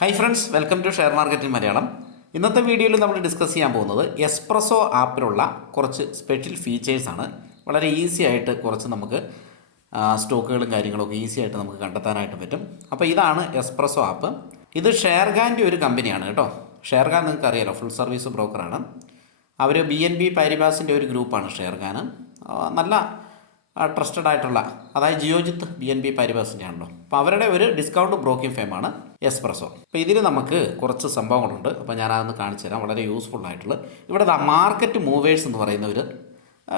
Hi friends, welcome to share market in Malayalam. ഇന്നത്തെ വീഡിയോയിൽ നമ്മൾ ഡിസ്കസ് ചെയ്യാൻ പോകുന്നത് എസ്പ്രസോ ആപ്പിലുള്ള കുറച്ച് സ്പെഷ്യൽ ഫീച്ചേഴ്സാണ്. വളരെ ഈസി ആയിട്ട് കുറച്ച് നമുക്ക് സ്റ്റോക്കുകളും കാര്യങ്ങളൊക്കെ ഈസി ആയിട്ട് നമുക്ക് കണ്ടെത്താനായിട്ട് പറ്റും. അപ്പോൾ ഇതാണ് എസ്പ്രസോ ആപ്പ്. ഇത് ഷെയർഗാൻ്റെ ഒരു കമ്പനിയാണ് കേട്ടോ. ഷെയർഗാൻ നിങ്ങൾക്ക് അറിയാലോ, ഫുൾ സർവീസ് ബ്രോക്കറാണ്. അവർ BNB പാരിബാസിൻ്റെ ഒരു ഗ്രൂപ്പാണ് ഷെയർഗാൻ. നല്ല ട്രസ്റ്റഡ് ആയിട്ടുള്ള, അതായത് ജിയോജിത്ത് BNB പാരിബാസിൻ്റെ ആണല്ലോ. അപ്പോൾ അവരുടെ ഒരു ഡിസ്കൗണ്ട് ബ്രോക്കിംഗ് ഫേമാണ് എസ്പ്രസോ. അപ്പോൾ ഇതിൽ നമുക്ക് കുറച്ച് സംഭവങ്ങളുണ്ട്. അപ്പോൾ ഞാനതൊന്ന് കാണിച്ചു തരാം. വളരെ യൂസ്ഫുൾ ആയിട്ടുള്ള ഇവിടെ മാർക്കറ്റ് മൂവേഴ്സ് എന്ന് പറയുന്ന ഒരു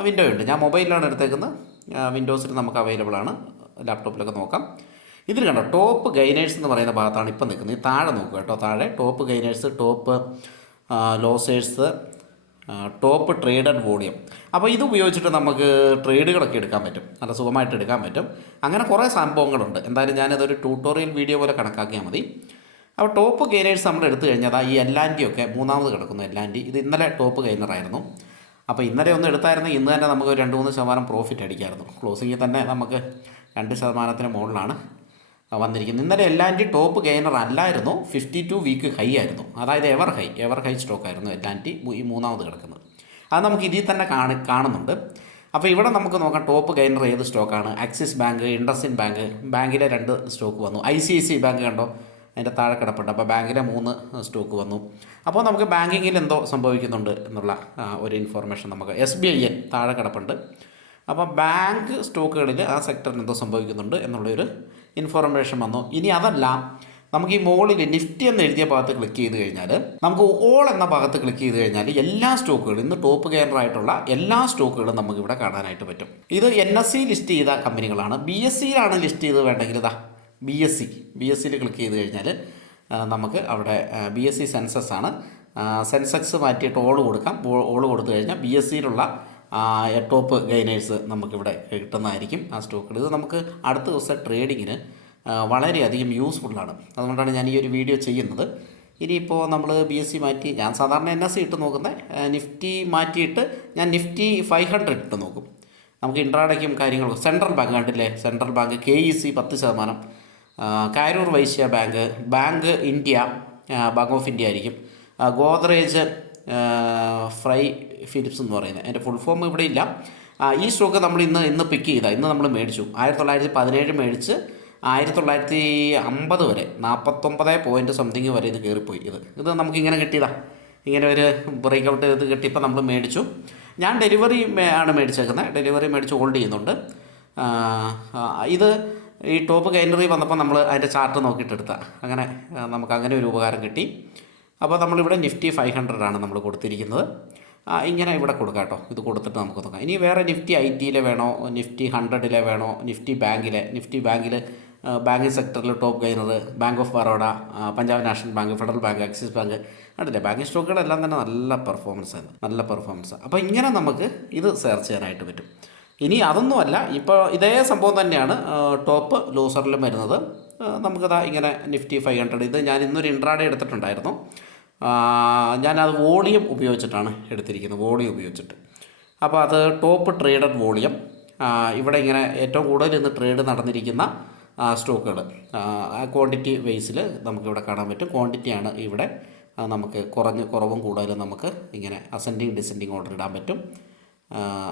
വിൻഡോ ഉണ്ട്. ഞാൻ മൊബൈലിലാണ് എടുത്തേക്കുന്നത്. വിൻഡോസിൽ നമുക്ക് അവൈലബിൾ ആണ്, ലാപ്ടോപ്പിലൊക്കെ നോക്കാം. ഇതിൽ കണ്ടോ, ടോപ്പ് ഗൈനേഴ്സ് എന്ന് പറയുന്ന ഭാഗത്താണ് ഇപ്പം നിൽക്കുന്നത്. ഈ താഴെ നോക്കുക കേട്ടോ, താഴെ top gainers, top losers, top traded volume. അപ്പോൾ ഇത് ഉപയോഗിച്ചിട്ട് നമുക്ക് ട്രേഡുകളൊക്കെ എടുക്കാൻ പറ്റും, നല്ല സുഖമായിട്ട് എടുക്കാൻ പറ്റും. അങ്ങനെ കുറേ സംഭവങ്ങളുണ്ട്. എന്തായാലും ഞാനതൊരു ട്യൂട്ടോറിയൽ വീഡിയോ പോലെ കണക്കാക്കിയാൽ മതി. അപ്പോൾ ടോപ്പ് ഗെയിനേഴ്സ് നമ്മൾ എടുത്തു കഴിഞ്ഞാൽ ഈ L&T ഒക്കെ മൂന്നാമത് കിടക്കുന്നു. L&T ഇത് ഇന്നലെ ടോപ്പ് ഗെയിനറായിരുന്നു. അപ്പോൾ ഇന്നലെ ഒന്ന് എടുത്തായിരുന്നു, ഇന്ന് തന്നെ നമുക്ക് 2-3% പ്രോഫിറ്റ് അടിക്കായിരുന്നു. ക്ലോസിങ്ങിൽ തന്നെ നമുക്ക് 2% മുകളിലാണ് വന്നിരിക്കുന്നത്. ഇന്നലെ L&T ടോപ്പ് ഗെയിനർ അല്ലായിരുന്നു, 52 വീക്ക് ഹൈ ആയിരുന്നു. അതായത് എവർ ഹൈ സ്റ്റോക്കായിരുന്നു L&T ഈ മൂന്നാമത് കിടക്കുന്നത്. അത് നമുക്ക് ഇതിൽ തന്നെ കാണുന്നുണ്ട്. അപ്പോൾ ഇവിടെ നമുക്ക് നോക്കാം ടോപ്പ് ഗെയിനർ ഏത് സ്റ്റോക്കാണ്. ആക്സിസ് ബാങ്ക്, ഇൻഡസ്ഇൻഡ് ബാങ്കിലെ 2 സ്റ്റോക്ക് വന്നു. ICICI ബാങ്ക് കണ്ടോ, അതിൻ്റെ താഴെ കിടപ്പുണ്ട്. അപ്പോൾ ബാങ്കിലെ 3 സ്റ്റോക്ക് വന്നു. അപ്പോൾ നമുക്ക് ബാങ്കിങ്ങിൽ എന്തോ സംഭവിക്കുന്നുണ്ട് എന്നുള്ള ഒരു ഇൻഫോർമേഷൻ നമുക്ക്. SBI താഴെ കിടപ്പുണ്ട്. അപ്പോൾ ബാങ്ക് സ്റ്റോക്കുകളിൽ ആ സെക്ടറിന് എന്തോ സംഭവിക്കുന്നുണ്ട് എന്നുള്ളൊരു ഇൻഫോർമേഷൻ വന്നു. ഇനി അതല്ല, നമുക്ക് ഈ മുകളിൽ നിഫ്റ്റി എന്ന് എഴുതിയ ഭാഗത്ത് ക്ലിക്ക് ചെയ്ത് കഴിഞ്ഞാൽ, നമുക്ക് ഓൾ എന്ന ഭാഗത്ത് ക്ലിക്ക് ചെയ്ത് കഴിഞ്ഞാൽ എല്ലാ സ്റ്റോക്കുകളും, ഇന്ന് ടോപ്പ് ഗെയിനറായിട്ടുള്ള എല്ലാ സ്റ്റോക്കുകളും നമുക്കിവിടെ കാണാനായിട്ട് പറ്റും. ഇത് NSE ലിസ്റ്റ് ചെയ്ത കമ്പനികളാണ്. BSEയിലാണ് ലിസ്റ്റ് ചെയ്ത് വേണ്ടെങ്കിൽ ഇതാ BSEയിൽ ക്ലിക്ക് ചെയ്ത് കഴിഞ്ഞാൽ നമുക്ക് അവിടെ BSE സെൻസസ് ആണ്. സെൻസെക്സ് മാറ്റിയിട്ട് ഓൾ കൊടുക്കാം. ഓൾ കൊടുത്തു കഴിഞ്ഞാൽ BSEയിലുള്ള ടോപ്പ് ഗെയിനേഴ്സ് നമുക്കിവിടെ കിട്ടുന്നതായിരിക്കും ആ സ്റ്റോക്കുകൾ. ഇത് നമുക്ക് അടുത്ത ദിവസം ട്രേഡിങ്ങിന് വളരെയധികം യൂസ്ഫുള്ളാണ്. അതുകൊണ്ടാണ് ഞാൻ ഈ ഒരു വീഡിയോ ചെയ്യുന്നത്. ഇനിയിപ്പോൾ നമ്മൾ BSE മാറ്റി, ഞാൻ സാധാരണ NSE ഇട്ട് നോക്കുന്നത്, നിഫ്റ്റി മാറ്റിയിട്ട് ഞാൻ നിഫ്റ്റി 500 ഇട്ട് നോക്കും. നമുക്ക് ഇൻട്രാഡേക്കും കാര്യങ്ങളും. സെൻട്രൽ ബാങ്ക് കണ്ടില്ലേ, central bank KEC 10%, Karoor Vysya bank India, bank of India ആയിരിക്കും, ഗോദ്രേജ് ഫ്രൈ ഫിലിപ്സ് എന്ന് പറയുന്നത്. അതിൻ്റെ ഫുൾ ഫോം ഇവിടെ ഇല്ല. ഈ സ്റ്റോക്ക് നമ്മൾ ഇന്ന് പിക്ക് ചെയ്താൽ, ഇന്ന് നമ്മൾ മേടിച്ചു. 1917 മേടിച്ച് 1950 വരെ 49 പോയിൻറ്റ് സംതിങ് വരെ ഇത് കയറിപ്പോയി. ഇത് നമുക്കിങ്ങനെ കിട്ടിയതാ, ഇങ്ങനെ ഒരു ബ്രേക്ക് ഔട്ട് ഇത് കിട്ടിയപ്പോൾ നമ്മൾ മേടിച്ചു. ഞാൻ ഡെലിവറി ആണ് മേടിച്ചേക്കുന്നത്. ഡെലിവറി മേടിച്ച് ഹോൾഡ് ചെയ്യുന്നുണ്ട്. ഇത് ഈ ടോപ്പ് ഗൈനറി വന്നപ്പോൾ നമ്മൾ അതിൻ്റെ ചാർട്ട് നോക്കിയിട്ട് എടുത്താൽ അങ്ങനെ നമുക്ക് അങ്ങനെ ഒരു ഉപകാരം കിട്ടി. അപ്പോൾ നമ്മളിവിടെ നിഫ്റ്റി 500 ആണ് നമ്മൾ കൊടുത്തിരിക്കുന്നത്. ഇങ്ങനെ ഇവിടെ കൊടുക്കാം കേട്ടോ. ഇത് കൊടുത്തിട്ട് നമുക്ക് നോക്കാം. ഇനി വേറെ നിഫ്റ്റി IT വേണോ, നിഫ്റ്റി 100 വേണോ, നിഫ്റ്റി ബാങ്കിൽ ബാങ്കിങ് സെക്ടറിൽ top gainer bank of Baroda, Punjab national bank, federal bank, axis bank, കണ്ടില്ലേ, ബാങ്കിങ് സ്റ്റോക്കുകളെല്ലാം തന്നെ നല്ല പെർഫോമൻസ്. അപ്പോൾ ഇങ്ങനെ നമുക്ക് ഇത് സെർച്ച് ചെയ്യാനായിട്ട് പറ്റും. ഇനി അതൊന്നുമല്ല, ഇപ്പോൾ ഇതേ സംഭവം തന്നെയാണ് ടോപ്പ് ലൂസറിലും വരുന്നത്. നമുക്കതാ ഇങ്ങനെ നിഫ്റ്റി 500, ഇത് ഞാൻ ഇന്നൊരു ഇൻട്രാഡേ എടുത്തിട്ടുണ്ടായിരുന്നു. ഞാനത് വോളിയം ഉപയോഗിച്ചിട്ടാണ് എടുത്തിരിക്കുന്നത്, വോളിയം ഉപയോഗിച്ചിട്ട്. അപ്പോൾ അത് ടോപ്പ് ട്രേഡഡ് വോളിയം. ഇവിടെ ഇങ്ങനെ ഏറ്റവും കൂടുതൽ ഇന്ന് ട്രേഡ് നടന്നിരിക്കുന്ന സ്റ്റോക്കുകൾ ക്വാണ്ടിറ്റി ബേസിൽ നമുക്കിവിടെ കാണാൻ പറ്റും. ക്വാണ്ടിറ്റിയാണ് ഇവിടെ നമുക്ക് കുറവും കൂടുതലും നമുക്ക് ഇങ്ങനെ അസെൻഡിങ് ഡിസെൻഡിങ് ഓർഡർ ഇടാൻ പറ്റും.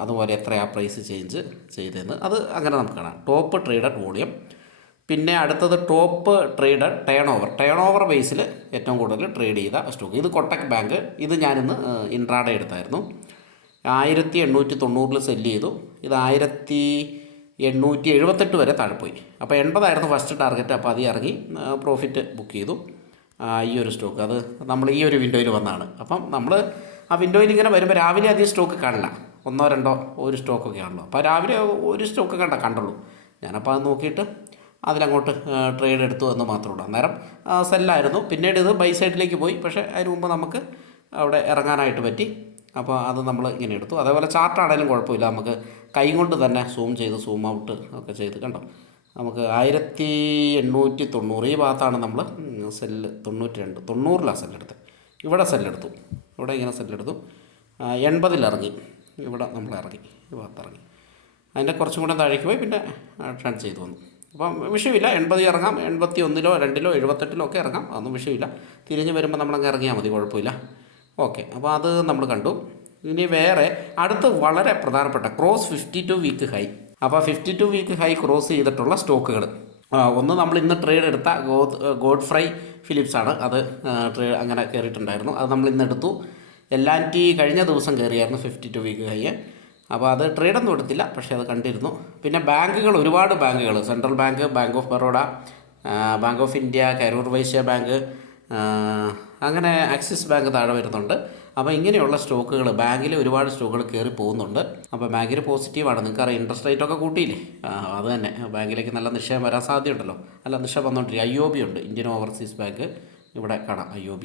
അതുപോലെ എത്രയാ പ്രൈസ് ചേഞ്ച് ചെയ്തതെന്ന് അത് അങ്ങനെ നമുക്ക് കാണാം. Top traded volume. പിന്നെ അടുത്തത് ടോപ്പ് ട്രേഡഡ് ടേൺ ഓവർ ബേസിൽ ഏറ്റവും കൂടുതൽ ട്രേഡ് ചെയ്ത സ്റ്റോക്ക്. ഇത് കൊട്ടക് ബാങ്ക്. ഇത് ഞാനിന്ന് ഇൻട്രാഡേ എടുത്തായിരുന്നു. 1890 സെല്ല് ചെയ്തു. ഇത് 1878 വരെ താഴെ പോയി. അപ്പോൾ 80 ആയിരുന്നു ഫസ്റ്റ് ടാർഗറ്റ്. അപ്പോൾ അത് ഇറങ്ങി പ്രോഫിറ്റ് ബുക്ക് ചെയ്തു. ഈ ഒരു സ്റ്റോക്ക് അത് നമ്മൾ ഈ ഒരു വിൻഡോയിൽ വന്നതാണ്. അപ്പം നമ്മൾ ആ വിൻഡോയിൽ ഇങ്ങനെ വരുമ്പോൾ രാവിലെ അധികം സ്റ്റോക്ക് കാണില്ല, 1-2 ഒരു സ്റ്റോക്കൊക്കെ ആണല്ലോ. അപ്പോൾ രാവിലെ ഒരു സ്റ്റോക്ക് കണ്ടുള്ളൂ. ഞാനപ്പോൾ അത് നോക്കിയിട്ട് അതിലങ്ങോട്ട് ട്രേഡ് എടുത്തു എന്ന് മാത്രമേ ഉള്ളൂ. അന്നേരം സെല്ലായിരുന്നു. പിന്നീട് ഇത് ബൈ സൈഡിലേക്ക് പോയി. പക്ഷേ അതിന് മുമ്പ് നമുക്ക് അവിടെ ഇറങ്ങാനായിട്ട് പറ്റി. അപ്പോൾ അത് നമ്മൾ ഇങ്ങനെ എടുത്തു. അതേപോലെ ചാർട്ടാണെങ്കിലും കുഴപ്പമില്ല, നമുക്ക് കൈ കൊണ്ട് തന്നെ സൂം ചെയ്ത് സൂം ഔട്ട് ഒക്കെ ചെയ്ത് കണ്ടോ. നമുക്ക് 1890 ഈ ഭാഗത്താണ് നമ്മൾ സെല്ല് 90-ലാണ് സെല്ലെടുത്തത്. ഇവിടെ ഇങ്ങനെ സെല്ലെടുത്തു. 80 ഇറങ്ങി. ഇവിടെ നമ്മൾ ഇറങ്ങി, ഈ ഭാഗത്ത് ഇറങ്ങി. അതിൻ്റെ കുറച്ചും കൂടെ താഴേക്ക് പോയി പിന്നെ ട്രെൻഡ് ചെയ്തു വന്നു. അപ്പം വിഷയമില്ല, 80 ഇറങ്ങാം, 81-ലോ 2-ലോ 78-ലോ ഒക്കെ ഇറങ്ങാം, അതൊന്നും വിഷയമില്ല. തിരിഞ്ഞ് വരുമ്പോൾ നമ്മളങ്ങ് ഇറങ്ങിയാൽ മതി, കുഴപ്പമില്ല. ഓക്കെ, അപ്പോൾ അത് നമ്മൾ കണ്ടു. ഇനി വേറെ അടുത്ത് വളരെ പ്രധാനപ്പെട്ട ക്രോസ് 52 വീക്ക് ഹൈ. അപ്പോൾ 52 വീക്ക് ഹൈ ക്രോസ് ചെയ്തിട്ടുള്ള സ്റ്റോക്കുകൾ, ഒന്ന് നമ്മൾ ഇന്ന് ട്രേഡ് എടുത്ത ഗോഡ്ഫ്രൈ ഫിലിപ്സ് ആണ്. അത് അങ്ങനെ കയറിയിട്ടുണ്ടായിരുന്നു, അത് നമ്മൾ ഇന്ന് എടുത്തു. L&T കഴിഞ്ഞ ദിവസം കയറിയായിരുന്നു 52 വീക്ക് ഹൈ. അപ്പോൾ അത് ട്രേഡൊന്നും എടുത്തില്ല, പക്ഷേ അത് കണ്ടിരുന്നു. പിന്നെ ബാങ്കുകൾ, ഒരുപാട് ബാങ്കുകൾ, central bank, bank of Baroda, bank of India, Karur Vysya bank, അങ്ങനെ ആക്സിസ് ബാങ്ക് താഴെ വരുന്നുണ്ട്. അപ്പോൾ ഇങ്ങനെയുള്ള സ്റ്റോക്കുകൾ, ബാങ്കിൽ ഒരുപാട് സ്റ്റോക്കുകൾ കയറി പോകുന്നുണ്ട്. അപ്പോൾ ബാങ്കിൽ പോസിറ്റീവാണ്. നിങ്ങൾക്കറിയാം, ഇൻട്രസ്റ്റ് റേറ്റ് ഒക്കെ കൂട്ടിയില്ലേ, അത് തന്നെ ബാങ്കിലേക്ക് നല്ല നിക്ഷേപം വരാൻ സാധ്യതയുണ്ടല്ലോ. നല്ല നിക്ഷേപം വന്നുകൊണ്ടിരിക്കുക. IOB ഉണ്ട്, ഇന്ത്യൻ ഓവർസീസ് ബാങ്ക്, ഇവിടെ കാണാം IOB.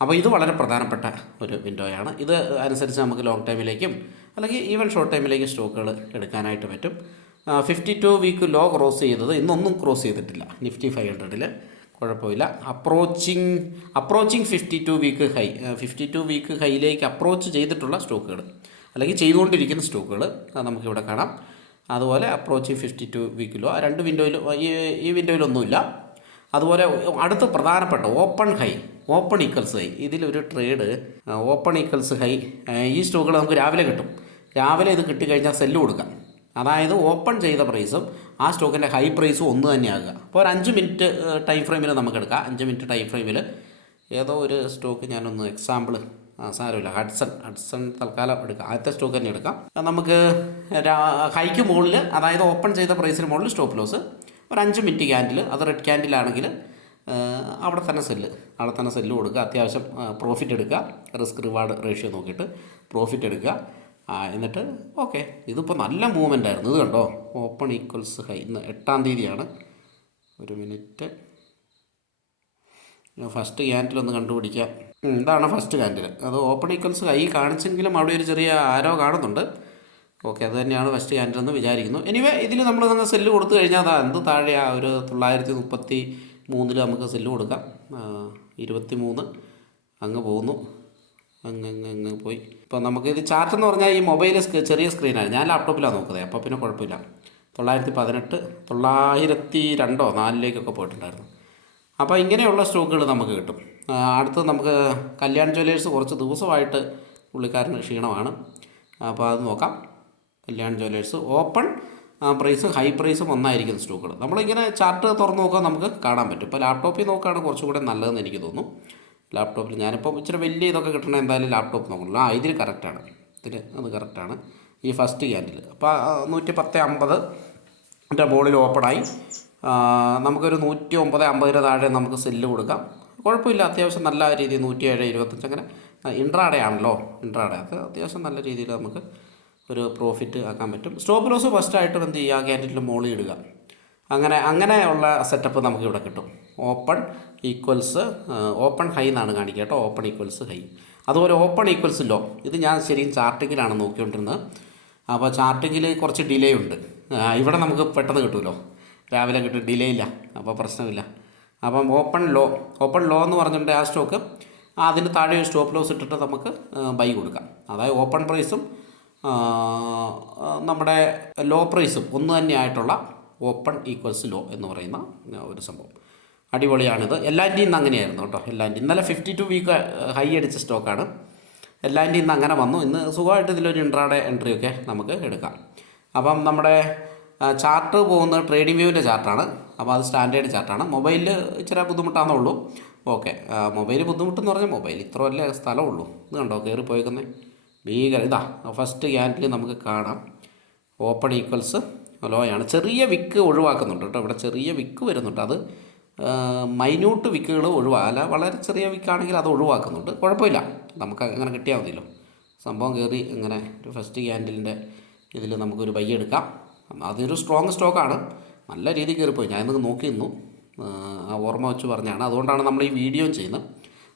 അപ്പോൾ ഇത് വളരെ പ്രധാനപ്പെട്ട ഒരു വിൻഡോയാണ്. ഇത് അനുസരിച്ച് നമുക്ക് ലോങ് ടൈമിലേക്കും അല്ലെങ്കിൽ ഈവൻ ഷോർട്ട് ടൈമിലേക്കും സ്റ്റോക്കുകൾ എടുക്കാനായിട്ട് പറ്റും. 52 വീക്ക് ലോ ക്രോസ് ചെയ്തത് ഇന്നൊന്നും ക്രോസ് ചെയ്തിട്ടില്ല. നിഫ്റ്റി 500-ൽ കുഴപ്പമില്ല. അപ്രോച്ചിങ് 52 വീക്ക് ഹൈ, 52 വീക്ക് ഹൈയിലേക്ക് അപ്രോച്ച് ചെയ്തിട്ടുള്ള സ്റ്റോക്കുകൾ അല്ലെങ്കിൽ ചെയ്തുകൊണ്ടിരിക്കുന്ന സ്റ്റോക്കുകൾ നമുക്കിവിടെ കാണാം. അതുപോലെ അപ്രോച്ചിങ് 52 വീക്ക് ലോ, രണ്ട് വിൻഡോയിലും, ഈ വിൻഡോയിലൊന്നുമില്ല. അതുപോലെ അടുത്ത പ്രധാനപ്പെട്ട ഓപ്പൺ ഈക്വൽസ് ഹൈ, ഇതിലൊരു ട്രേഡ് ഓപ്പൺ ഈക്വൽസ് ഹൈ. ഈ സ്റ്റോക്കുകൾ നമുക്ക് രാവിലെ കിട്ടും. രാവിലെ ഇത് കിട്ടിക്കഴിഞ്ഞാൽ സെല്ല് കൊടുക്കാം. അതായത് ഓപ്പൺ ചെയ്ത പ്രൈസും ആ സ്റ്റോക്കിൻ്റെ ഹൈ പ്രൈസും ഒന്ന് തന്നെയാകുക. അപ്പോൾ ഒരു 5 മിനിറ്റ് ടൈം ഫ്രെയിമിൽ നമുക്ക് എടുക്കാം. 5 മിനിറ്റ് ടൈം ഫ്രെയിമിൽ ഏതോ ഒരു സ്റ്റോക്ക് ഞാനൊന്ന് എക്സാമ്പിൾ, സാരമില്ല, ഹഡ്സൺ തൽക്കാലം എടുക്കാം. ആദ്യത്തെ സ്റ്റോക്ക് തന്നെ എടുക്കാം. നമുക്ക് ഹൈക്ക് മുകളിൽ, അതായത് ഓപ്പൺ ചെയ്ത പ്രൈസിന് മുകളിൽ സ്റ്റോപ്പ് ലോസ്, ഒരു 5 മിനിറ്റ് ക്യാൻഡിൽ, അത് റെഡ് ക്യാൻഡിലാണെങ്കിൽ അവിടെ തന്നെ സെല്ല് കൊടുക്കുക. അത്യാവശ്യം പ്രോഫിറ്റ് എടുക്കുക, റിസ്ക് റിവാർഡ് റേഷ്യോ നോക്കിയിട്ട് പ്രോഫിറ്റ് എടുക്കുക. എന്നിട്ട് ഓക്കെ, ഇതിപ്പോൾ നല്ല മൂവ്മെൻ്റ് ആയിരുന്നു. ഇത് കണ്ടോ, ഓപ്പൺ ഈക്വൽസ് ഹൈ, ഇന്ന് 8-ാം തീയതിയാണ്. ഒരു മിനിറ്റ്, ഫസ്റ്റ് ക്യാൻഡിലൊന്ന് കണ്ടുപിടിക്കാം. ഇതാണ് ഫസ്റ്റ് ക്യാൻഡിൽ. അത് ഓപ്പൺ ഈക്വൽസ് ഹൈ കാണിച്ചെങ്കിലും അവിടെ ഒരു ചെറിയ ആരോ കാണുന്നുണ്ട്. ഓക്കെ, അത് തന്നെയാണ് ഫസ്റ്റ് ക്യാൻഡിലെന്ന് വിചാരിക്കുന്നു. എനിവേ, ഇതിൽ നമ്മൾ അങ്ങ് സെല്ല് കൊടുത്തു കഴിഞ്ഞാൽ എന്ത് താഴെയാ, ഒരു 933-ൽ നമുക്ക് സെല്ല് കൊടുക്കാം. 23 അങ്ങ് പോകുന്നു, അങ്ങ് പോയി. ഇപ്പോൾ നമുക്കിത് ചാർട്ട് എന്ന് പറഞ്ഞാൽ ഈ മൊബൈൽ ചെറിയ സ്ക്രീനാണ്, ഞാൻ ലാപ്ടോപ്പിലാണ് നോക്കുന്നത്. അപ്പോൾ പിന്നെ കുഴപ്പമില്ല. 918, 902 4-ലേക്കൊക്കെ പോയിട്ടുണ്ടായിരുന്നു. അപ്പോൾ ഇങ്ങനെയുള്ള സ്റ്റോക്കുകൾ നമുക്ക് കിട്ടും. അടുത്ത് നമുക്ക് കല്യാൺ ജ്വല്ലേഴ്സ്, കുറച്ച് ദിവസമായിട്ട് പുള്ളിക്കാരന് ക്ഷീണമാണ്. അപ്പോൾ അത് നോക്കാം. കല്യാൺ ജ്വല്ലേഴ്സ് ഓപ്പൺ പ്രൈസും ഹൈ പ്രൈസും ഒന്നായിരിക്കുന്ന സ്റ്റോക്കുകൾ നമ്മളിങ്ങനെ ചാർട്ട് തുറന്ന് നോക്കാൻ നമുക്ക് കാണാൻ പറ്റും. ഇപ്പോൾ ലാപ്ടോപ്പിൽ നോക്കുകയാണ് കുറച്ചും കൂടെ നല്ലതെന്ന് എനിക്ക് തോന്നുന്നു. ലാപ്ടോപ്പിൽ ഞാനിപ്പോൾ ഇച്ചിരി വലിയ ഇതൊക്കെ കിട്ടണം, എന്തായാലും ലാപ്ടോപ്പ് നോക്കണം. ഇതിൽ കറക്റ്റാണ്, അത് കറക്റ്റാണ്. ഈ ഫസ്റ്റ് ക്യാൻഡിൽ അപ്പോൾ 110.50 മുകളിൽ ഓപ്പണായി. നമുക്കൊരു 109.50 താഴെ നമുക്ക് സെല്ല് കൊടുക്കാം. കുഴപ്പമില്ല, അത്യാവശ്യം നല്ല രീതിയിൽ 107.25 അങ്ങനെ. ഇൻട്രാഡേ ആണല്ലോ, അത് അത്യാവശ്യം നല്ല രീതിയിൽ നമുക്ക് ഒരു പ്രോഫിറ്റ് ആക്കാൻ പറ്റും. സ്റ്റോപ്പ് ലോസ് ഫസ്റ്റായിട്ടും എന്ത് ചെയ്യുക, ക്യാൻഡിലിൽ മുകളിൽ ഇടുക. അങ്ങനെയുള്ള സെറ്റപ്പ് നമുക്കിവിടെ കിട്ടും. ഓപ്പൺ ഈക്വൽസ് ഓപ്പൺ ഹൈ എന്നാണ് കാണിക്കുക കേട്ടോ, ഓപ്പൺ ഈക്വൽസ് ഹൈ. അതുപോലെ ഓപ്പൺ ഈക്വൽസ് ലോ, ഇത് ഞാൻ ശരിക്കും ചാർട്ടിങ്ങിലാണ് നോക്കിക്കൊണ്ടിരുന്നത്. അപ്പോൾ ചാർട്ടിങ്ങിൽ കുറച്ച് ഡിലേ ഉണ്ട്. ഇവിടെ നമുക്ക് പെട്ടെന്ന് കിട്ടുമല്ലോ, രാവിലെ കിട്ടും, ഡിലേ ഇല്ല, അപ്പോൾ പ്രശ്നമില്ല. അപ്പം ഓപ്പൺ ലോ എന്ന് പറഞ്ഞിട്ടുണ്ടെങ്കിൽ ആ സ്റ്റോക്ക് അതിന് താഴെ ഒരു സ്റ്റോപ്പ് ലോസ് ഇട്ടിട്ട് നമുക്ക് ബൈ കൊടുക്കാം. അതായത് ഓപ്പൺ പ്രൈസും നമ്മുടെ ലോ പ്രൈസും ഒന്ന് തന്നെയായിട്ടുള്ള ഓപ്പൺ ഈക്വൽസ് ലോ എന്ന് പറയുന്ന ഒരു സംഭവം. അടിപൊളിയാണിത്. L&T ഇന്ന് അങ്ങനെയായിരുന്നു കേട്ടോ. L&T ഇന്നലെ 52 വീക്ക് ഹൈ അടിച്ച സ്റ്റോക്കാണ്. L&T ഇന്ന് അങ്ങനെ വന്നു. ഇന്ന് സുഖമായിട്ട് ഇതിലൊരു ഇൻട്രാഡേ എൻട്രിയൊക്കെ നമുക്ക് എടുക്കാം. അപ്പം നമ്മുടെ ചാർട്ട് പോകുന്നത് ട്രേഡിംഗ് വ്യൂവിൻ്റെ ചാർട്ടാണ്. അപ്പോൾ അത് സ്റ്റാൻഡേർഡ് ചാർട്ടാണ്. മൊബൈലിൽ ഇച്ചിരി ബുദ്ധിമുട്ടാണെന്നേ ഉള്ളൂ. ഓക്കെ, മൊബൈൽ ബുദ്ധിമുട്ടെന്ന് പറഞ്ഞാൽ മൊബൈൽ ഇത്ര വലിയ സ്ഥലമുള്ളൂ. ഇത് കണ്ടോ, കയറി പോയിക്കുന്നത് ഭീകരം. ഇതാ ഫസ്റ്റ് ക്യാൻഡിൽ നമുക്ക് കാണാം, ഓപ്പൺ ഈക്വൽസ് ലോയാണ്. ചെറിയ വിക്ക് ഒഴിവാക്കുന്നുണ്ട് കേട്ടോ, ഇവിടെ ചെറിയ വിക്ക് വരുന്നുണ്ട്. അത് മൈന്യൂട്ട് വിക്കുകൾ അല്ല, വളരെ ചെറിയ വിക്കാണെങ്കിൽ അത് ഒഴിവാക്കുന്നുണ്ട്. കുഴപ്പമില്ല, നമുക്ക് അങ്ങനെ കിട്ടിയാൽ മതിയല്ലോ. സംഭവം കയറി ഇങ്ങനെ ഒരു ഫസ്റ്റ് ക്യാൻഡിലിൻ്റെ ഇതിൽ നമുക്കൊരു ബൈ എടുക്കാം. അതൊരു സ്ട്രോങ് സ്റ്റോക്കാണ്, നല്ല രീതിയിൽ കയറിപ്പോയി. ഞാൻ ഇന്ന് നോക്കി നിന്നു, ആ ഓർമ്മ വെച്ച് പറഞ്ഞാണ്. അതുകൊണ്ടാണ് നമ്മൾ ഈ വീഡിയോ ചെയ്യുന്നത്.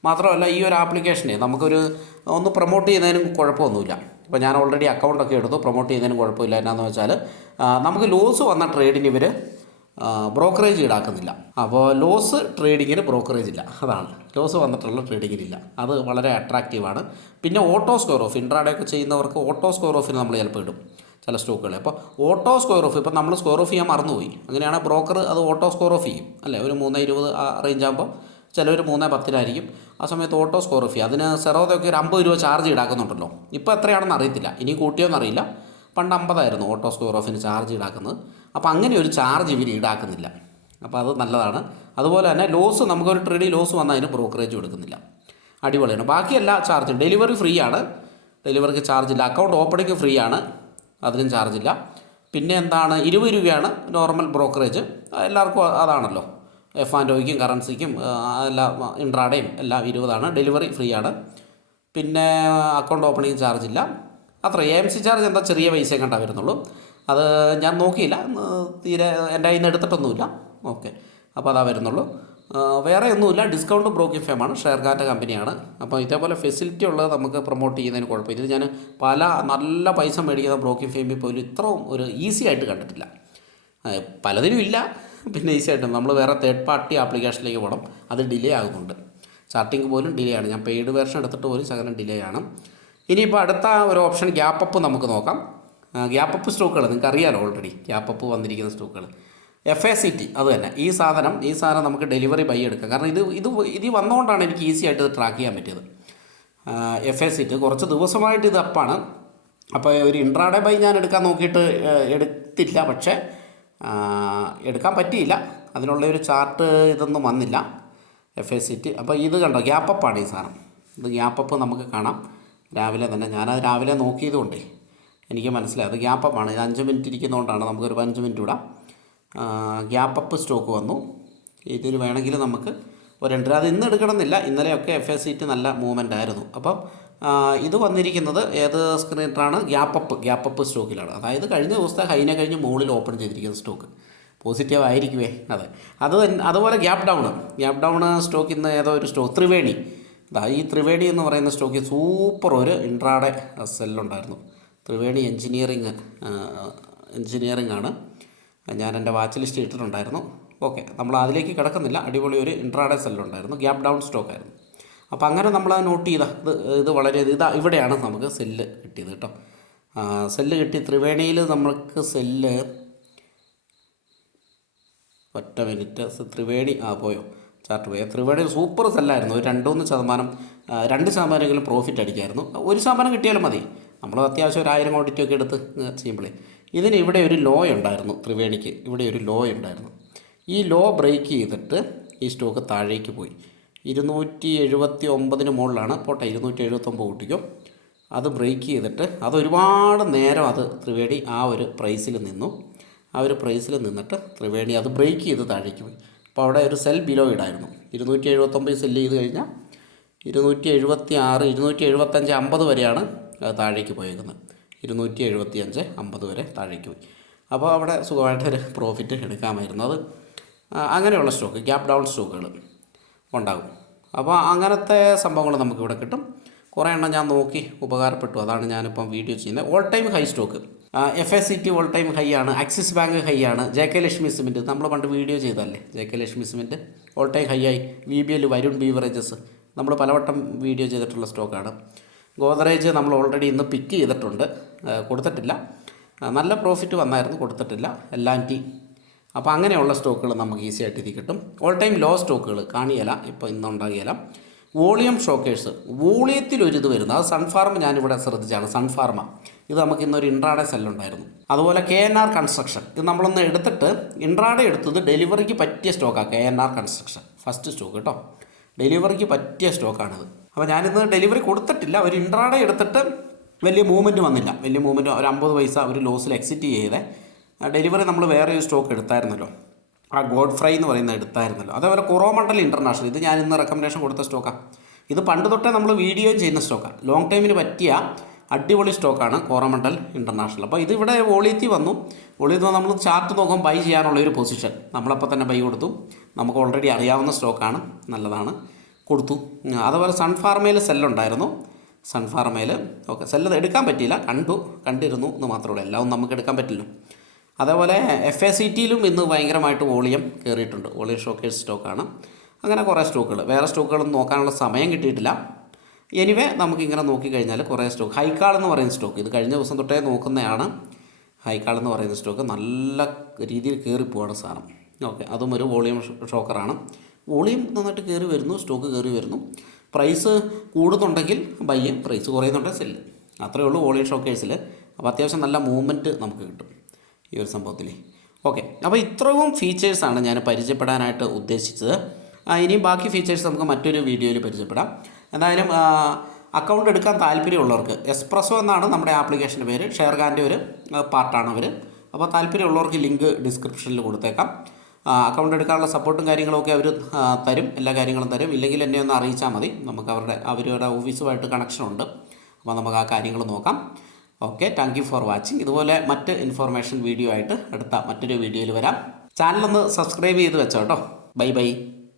മാത്രമല്ല, ഈ ഒരു ആപ്ലിക്കേഷനെ നമുക്കൊരു ഒന്ന് പ്രൊമോട്ട് ചെയ്യുന്നതിനും കുഴപ്പമൊന്നുമില്ല. ഇപ്പോൾ ഞാൻ ഓൾറെഡി അക്കൗണ്ടൊക്കെ എടുത്തു, പ്രൊമോട്ട് ചെയ്യുന്നതിനും കുഴപ്പമില്ല. എന്നാന്ന് വെച്ചാൽ നമുക്ക് ലോസ് വന്ന ട്രേഡിന് ഇവർ ബ്രോക്കറേജ് ഈടാക്കുന്നില്ല. അപ്പോൾ ലോസ് ട്രേഡിങ്ങിന് ബ്രോക്കറേജ് ഇല്ല, അതാണ് ലോസ് വന്നിട്ടുള്ള ട്രേഡിങ്ങിനില്ല. അത് വളരെ അട്രാക്റ്റീവാണ്. പിന്നെ ഓട്ടോ സ്കോർ ഓഫ്, ഇൻട്രാഡേ ഒക്കെ ചെയ്യുന്നവർക്ക് ഓട്ടോ സ്കോർ ഓഫിന് നമ്മൾ ചിലപ്പോൾ ഇടും. ചില സ്റ്റോക്കുകൾ. അപ്പോൾ ഓട്ടോ സ്ക്വയർ ഓഫ്, ഇപ്പോൾ നമ്മൾ സ്ക്വയർ ഓഫ് ചെയ്യാൻ മറന്നുപോയി, അങ്ങനെയാണ് ബ്രോക്കർ അത് ഓട്ടോ സ്ക്വയർ ഓഫ് ചെയ്യും അല്ലേ. ഒരു 3.20 ആ റേഞ്ച് ആകുമ്പോൾ ചിലവർ 3.10 ആ സമയത്ത് ഓട്ടോ സ്ക്വയർ ഓഫ് ചെയ്യും. അതിന് സെറോദൊക്കെ ഒരു 50 രൂപ ചാർജ് ഈടാക്കുന്നുണ്ടല്ലോ. ഇപ്പോൾ എത്രയാണെന്ന് അറിയത്തില്ല, ഇനി കൂട്ടിയോന്ന് അറിയില്ല. പണ്ട് 50 ഓട്ടോ സ്ക്വയർ ഓഫിന് ചാർജ് ഈടാക്കുന്നത്. അപ്പോൾ അങ്ങനെ ഒരു ചാർജ് ഇവർ ഈടാക്കുന്നില്ല. അപ്പോൾ അത് നല്ലതാണ്. അതുപോലെ തന്നെ ലോസ്, നമുക്കൊരു ട്രേഡിൽ ലോസ് വന്നാൽ അതിന് ബ്രോക്കറേജ് കൊടുക്കുന്നില്ല. അടിപൊളിയാണ്. ബാക്കി എല്ലാ ചാർജും, ഡെലിവറി ഫ്രീ ആണ്, ഡെലിവറിക്ക് ചാർജില്ല. അക്കൗണ്ട് ഓപ്പണിംഗ് ഫ്രീ ആണ്, അതിനും ചാർജില്ല. പിന്നെ എന്താണ്, 20 രൂപയാണ് നോർമൽ ബ്രോക്കറേജ്. എല്ലാവർക്കും അതാണല്ലോ. F&Oയ്ക്കും കറൻസിക്കും എല്ലാ ഇൻട്രാഡേയും എല്ലാം 20 ഡെലിവറി ഫ്രീ ആണ്. പിന്നെ അക്കൗണ്ട് ഓപ്പണിംഗ് ചാർജില്ല. അത്ര AMC ചാർജ് എന്താ ചെറിയ പൈസ കണ്ടാൽ വരുന്നുള്ളൂ. അത് ഞാൻ നോക്കിയില്ല, തീരെ എൻ്റെ കയ്യിൽ നിന്ന് എടുത്തിട്ടൊന്നുമില്ല. ഓക്കെ, അപ്പോൾ അതാ വരുന്നുള്ളൂ. വേറെ ഒന്നുമില്ല. ഡിസ്കൗണ്ട് ബ്രോക്കിംഗ് ഫേമാണ്, ഷെയർകാരുടെ കമ്പനിയാണ്. അപ്പോൾ ഇതേപോലെ ഫെസിലിറ്റി ഉള്ളത് നമുക്ക് പ്രൊമോട്ട് ചെയ്യുന്നതിന് കുഴപ്പമില്ല. ഇത് ഞാൻ പല നല്ല പൈസ മേടിക്കുന്ന ബ്രോക്കിംഗ് ഫേമിൽ പോലും ഇത്രയും ഒരു ഈസി ആയിട്ട് കണ്ടിട്ടില്ല. പലതിനും ഇല്ല, പിന്നെ ഈസി ആയിട്ട് നമ്മൾ വേറെ തേർഡ് പാർട്ടി ആപ്ലിക്കേഷനിലേക്ക് പോകണം, അത് ഡിലേ ആകുന്നുണ്ട്. ചാർട്ടിങ് പോലും ഡിലേ ആണ്. ഞാൻ പെയ്ഡ് വേർഷൻ എടുത്തിട്ട് പോലും ശകലം ഡിലേ ആണ്. ഇനിയിപ്പോൾ അടുത്ത ഒരു ഓപ്ഷൻ ഗ്യാപ്പ് അപ്പ് നമുക്ക് നോക്കാം. ഗ്യാപ്പ് അപ്പ് സ്റ്റോക്കുകൾ നിങ്ങൾക്ക് അറിയാലോ, ഓൾറെഡി ഗ്യാപ്പ് അപ്പ് വന്നിരിക്കുന്ന സ്റ്റോക്കുകൾ. FACT അത് തന്നെ. ഈ സാധനം നമുക്ക് ഡെലിവറി ബൈ എടുക്കാം. കാരണം ഇത് വന്നുകൊണ്ടാണ് എനിക്ക് ഈസി ആയിട്ട് ഇത് ട്രാക്ക് ചെയ്യാൻ പറ്റിയത്. FACT കുറച്ച് ദിവസമായിട്ട് ഇത് അപ്പാണ്. അപ്പോൾ ഒരു ഇൻട്രാഡേ ബൈ ഞാൻ എടുക്കാൻ നോക്കിയിട്ട് എടുത്തില്ല, പക്ഷേ എടുക്കാൻ പറ്റിയില്ല. അതിനുള്ള ഒരു ചാർട്ട് ഇതൊന്നും വന്നില്ല FACT. അപ്പോൾ ഇത് കണ്ടോ, ഗ്യാപ്പപ്പാണ് ഈ സാധനം. ഇത് ഗ്യാപ്പപ്പ് നമുക്ക് കാണാം രാവിലെ തന്നെ. ഞാനത് രാവിലെ നോക്കിയതുകൊണ്ടേ എനിക്ക് മനസ്സിലായി അത് ഗ്യാപ്പപ്പാണ്. ഇത് 5 മിനിറ്റ് ഇരിക്കുന്നതുകൊണ്ടാണ്. നമുക്കൊരു 15 മിനിറ്റ് ഇടാം. ഗ്യാപ്പപ്പ് സ്റ്റോക്ക് വന്നു. ഇതിന് വേണമെങ്കിൽ നമുക്ക് ഒരു എൻട്രി, അത് ഇന്ന് എടുക്കണമെന്നില്ല. ഇന്നലെയൊക്കെ FACT നല്ല മൂവ്മെൻ്റ് ആയിരുന്നു. അപ്പം ഇത് വന്നിരിക്കുന്നത് ഏത് സ്ക്രീനിലാണ്? ഗ്യാപ്പപ്പ് സ്റ്റോക്കിലാണ്. അതായത് കഴിഞ്ഞ ദിവസത്തെ ഹൈനെ കഴിഞ്ഞ് മുകളിൽ ഓപ്പൺ ചെയ്തിരിക്കുന്ന സ്റ്റോക്ക് പോസിറ്റീവ് ആയിരിക്കുമേ. അതെ, അതുപോലെ ഗ്യാപ്പ് ഡൗൺ സ്റ്റോക്ക് ഇന്ന് ഏതോ ഒരു സ്റ്റോക്ക് ത്രിവേണി. ഈ ത്രിവേണി എന്ന് പറയുന്ന സ്റ്റോക്ക് സൂപ്പർ ഒരു ഇൻട്രാഡേ സെല്ലുണ്ടായിരുന്നു. ത്രിവേണി എഞ്ചിനീയറിംഗ് ആണ്. ഞാൻ എൻ്റെ വാച്ച് ലിസ്റ്റ് ഇട്ടിട്ടുണ്ടായിരുന്നു. ഓക്കെ, നമ്മൾ അതിലേക്ക് കിടക്കുന്നില്ല. അടിപൊളി ഒരു ഇൻട്രാഡേ സെല്ലുണ്ടായിരുന്നു, ഗ്യാപ്പ് ഡൗൺ സ്റ്റോക്കായിരുന്നു. അപ്പോൾ അങ്ങനെ നമ്മളത് നോട്ട് ചെയ്താൽ ഇത് വളരെ ഇവിടെയാണ് നമുക്ക് സെല്ല് കിട്ടിയത് കേട്ടോ. സെല്ല് കിട്ടി ത്രിവേണിയിൽ. നമുക്ക് സെല്ല് ഒറ്റ മിനിറ്റ്, ത്രിവേണി പോയോ, ചാർട്ട് പോയോ. ത്രിവേണി സൂപ്പർ സെല്ലായിരുന്നു. ഒരു 2% പ്രോഫിറ്റ് അടിക്കായിരുന്നു. 1% കിട്ടിയാലും മതി. നമ്മൾ അത്യാവശ്യം ഒരു 1000 ക്വാണ്ടിറ്റിയൊക്കെ എടുത്ത് ചെയ്യുമ്പോഴേ. ഇതിന് ഇവിടെ ഒരു ലോ ഉണ്ടായിരുന്നു, ത്രിവേണിക്ക് ഇവിടെ ഒരു ലോ ഉണ്ടായിരുന്നു. ഈ ലോ ബ്രേക്ക് ചെയ്തിട്ട് ഈ സ്റ്റോക്ക് താഴേക്ക് പോയി. 279 മുകളിലാണ്, പോട്ടെ 279 കൂട്ടിക്കും. അത് ബ്രേക്ക് ചെയ്തിട്ട് അതൊരുപാട് നേരം അത് ത്രിവേണി ആ ഒരു പ്രൈസിൽ നിന്നിട്ട് ത്രിവേണി അത് ബ്രേക്ക് ചെയ്ത് താഴേക്ക് പോയി. അപ്പോൾ അവിടെ ഒരു സെൽ ബിലോ ഇടായിരുന്നു. 279 സെല്ല് ചെയ്ത് കഴിഞ്ഞാൽ 276, 275, 50 വരെയാണ് അത് താഴേക്ക് പോയേക്കുന്നത്. 275, 50 വരെ താഴേക്ക് പോയി. അപ്പോൾ അവിടെ സുഖമായിട്ടൊരു പ്രോഫിറ്റ് എടുക്കാമായിരുന്നു. അത് അങ്ങനെയുള്ള സ്റ്റോക്ക്, ഗ്യാപ്പ് ഡൗൺ സ്റ്റോക്കുകൾ ഉണ്ടാകും. അപ്പോൾ അങ്ങനത്തെ സംഭവങ്ങൾ നമുക്കിവിടെ കിട്ടും. കുറേ എണ്ണം ഞാൻ നോക്കി ഉപകാരപ്പെട്ടു. അതാണ് ഞാനിപ്പം വീഡിയോ ചെയ്യുന്നത്. All time high stock FACT all time high ആണ്. ആക്സിസ് ബാങ്ക് ഹൈ ആണ്. JK ലക്ഷ്മി സിമെൻറ്റ് നമ്മൾ പണ്ട് വീഡിയോ ചെയ്തല്ലേ, JK Lakshmi cement all time high ആയി. VBL വരുൺ ബീവറേജസ് നമ്മൾ പലവട്ടം വീഡിയോ ചെയ്തിട്ടുള്ള സ്റ്റോക്കാണ്. ഗോദ്രേജ് നമ്മൾ ഓൾറെഡി ഇന്ന് പിക്ക് ചെയ്തിട്ടുണ്ട്, കൊടുത്തിട്ടില്ല. നല്ല പ്രോഫിറ്റ് വന്നായിരുന്നു, കൊടുത്തിട്ടില്ല. L&T. അപ്പോൾ അങ്ങനെയുള്ള സ്റ്റോക്കുകൾ നമുക്ക് ഈസി ആയിട്ട് ഇത് കിട്ടും. ഓൾ ടൈം ലോ സ്റ്റോക്കുകൾ കാണിയല, ഇപ്പോൾ ഇന്നുണ്ടാകിയല. വോളിയം ഷോക്കേഴ്സ്, വോളിയത്തിലൊരിത് വരുന്നത്, അത് സൺഫാർമ ഞാനിവിടെ ശ്രദ്ധിച്ചാണ്. സൺഫാർമ ഇത് നമുക്ക് ഇന്നൊരു ഇൻട്രാഡേ സെല്ലുണ്ടായിരുന്നു. അതുപോലെ KNR കൺസ്ട്രക്ഷൻ, ഇത് നമ്മളൊന്ന് എടുത്തിട്ട് ഇൻട്രാഡേ എടുത്തത് ഡെലിവറിക്ക് പറ്റിയ സ്റ്റോക്കാണ്. KNR കൺസ്ട്രക്ഷൻ ഫസ്റ്റ് സ്റ്റോക്ക് കേട്ടോ, ഡെലിവറിക്ക് പറ്റിയ സ്റ്റോക്കാണിത്. അപ്പോൾ ഞാനിന്ന് ഡെലിവറി കൊടുത്തിട്ടില്ല. ഒരു ഇൻട്രാഡേ എടുത്തിട്ട് വലിയ മൂവ്മെൻറ്റ് വന്നില്ല. ഒരു 50 പൈസ ഒരു ലോസിൽ എക്സിറ്റ് ചെയ്തേ. ഡെലിവറി നമ്മൾ വേറെ ഒരു സ്റ്റോക്ക് എടുത്തായിരുന്നല്ലോ, ആ ഗോഡ്ഫ്രൈ എന്ന് പറയുന്നത് എടുത്തായിരുന്നല്ലോ. അതേപോലെ കൊറോമണ്ടൽ ഇൻ്റർനാഷണൽ, ഇത് ഞാൻ ഇന്ന് റെക്കമെൻഡേഷൻ കൊടുത്ത സ്റ്റോക്കാണ്. ഇത് പണ്ട് തൊട്ടേ നമ്മൾ വീഡിയോ ചെയ്യുന്ന സ്റ്റോക്കാണ്. ലോങ് ടൈമിന് പറ്റിയ അടിപൊളി സ്റ്റോക്കാണ് കൊറോമണ്ടൽ ഇൻ്റർനാഷണൽ. അപ്പോൾ ഇതിവിടെ വോളിയത്തിൽ വന്നു. നമ്മൾ ചാർട്ട് നോക്കുമ്പോൾ ബൈ ചെയ്യാനുള്ള ഒരു പൊസിഷൻ നമ്മളപ്പോൾ തന്നെ ബൈ കൊടുത്തു. നമുക്ക് ഓൾറെഡി അറിയാവുന്ന സ്റ്റോക്കാണ്, നല്ലതാണ്, കൊടുത്തു. അതുപോലെ സൺഫാർമയിൽ സെല്ലുണ്ടായിരുന്നു. സൺഫാർമയിൽ ഓക്കെ, സെല്ല് എടുക്കാൻ പറ്റിയില്ല, കണ്ടിരുന്നു എന്ന് മാത്രമേ ഉള്ളൂ. എല്ലാം നമുക്ക് എടുക്കാൻ പറ്റില്ല. അതേപോലെ FACTയിലും ഇന്ന് ഭയങ്കരമായിട്ട് വോളിയം കയറിയിട്ടുണ്ട്. വോളിയം ഷോക്കേഴ്സ് സ്റ്റോക്കാണ്. അങ്ങനെ കുറേ സ്റ്റോക്കുകൾ, വേറെ സ്റ്റോക്കുകളൊന്നും നോക്കാനുള്ള സമയം കിട്ടിയിട്ടില്ല. എനിവേ നമുക്കിങ്ങനെ നോക്കിക്കഴിഞ്ഞാൽ കുറേ സ്റ്റോക്ക്. ഹൈക്കാൾ എന്ന് പറയുന്ന സ്റ്റോക്ക് ഇത് കഴിഞ്ഞ ദിവസം തൊട്ടേ നോക്കുന്നതാണ്. ഹൈക്കാൾ എന്ന് പറയുന്ന സ്റ്റോക്ക് നല്ല രീതിയിൽ കയറിപ്പോവാണ് സാധനം. ഓക്കെ, അതും ഒരു വോളിയം ഷോക്കറാണ്. വോളിയം നന്നായിട്ട് കയറി വരുന്നു, സ്റ്റോക്ക് കയറി വരുന്നു. പ്രൈസ് കൂടുന്നുണ്ടെങ്കിൽ ബൈ, പ്രൈസ് കുറയുന്നുണ്ടെങ്കിൽ സെല്ല്. അത്രയേ ഉള്ളൂ വോളിയം ഷോക്കേഴ്സിൽ. അപ്പോൾ അത്യാവശ്യം നല്ല മൂവ്മെൻറ്റ് നമുക്ക് കിട്ടും ഈ ഒരു സംഭവത്തിൽ. ഓക്കെ, അപ്പോൾ ഇത്രയും ഫീച്ചേഴ്സാണ് ഞാൻ പരിചയപ്പെടാനായിട്ട് ഉദ്ദേശിച്ചത്. ഇനിയും ബാക്കി ഫീച്ചേഴ്സ് നമുക്ക് മറ്റൊരു വീഡിയോയിൽ പരിചയപ്പെടാം. എന്തായാലും അക്കൗണ്ട് എടുക്കാൻ താല്പര്യമുള്ളവർക്ക്, എസ്പ്രസോ എന്നാണ് നമ്മുടെ ആപ്ലിക്കേഷൻ്റെ പേര്, ഷെയർഖാൻ്റെ ഒരു പാർട്ടാണ് അവർ. അപ്പോൾ താല്പര്യമുള്ളവർക്ക് ലിങ്ക് ഡിസ്ക്രിപ്ഷനിൽ കൊടുത്തേക്കാം. അക്കൗണ്ട് എടുക്കാനുള്ള സപ്പോർട്ടും കാര്യങ്ങളൊക്കെ അവർ തരും, എല്ലാ കാര്യങ്ങളും തരും. ഇല്ലെങ്കിൽ എന്നെ ഒന്ന് അറിയിച്ചാൽ മതി, നമുക്ക് അവരുടെ ഓഫീസുമായിട്ട് കണക്ഷനുണ്ട്. അപ്പോൾ നമുക്ക് ആ കാര്യങ്ങൾ നോക്കാം. Okay, thank you for watching. ഇതുപോലെ മറ്റ് ഇൻഫോർമേഷൻ വീഡിയോ ആയിട്ട് അടുത്ത മറ്റൊരു വീഡിയോയിൽ വരാം. ചാനലൊന്ന് സബ്സ്ക്രൈബ് ചെയ്ത് വെച്ചോ കേട്ടോ. Bye bye.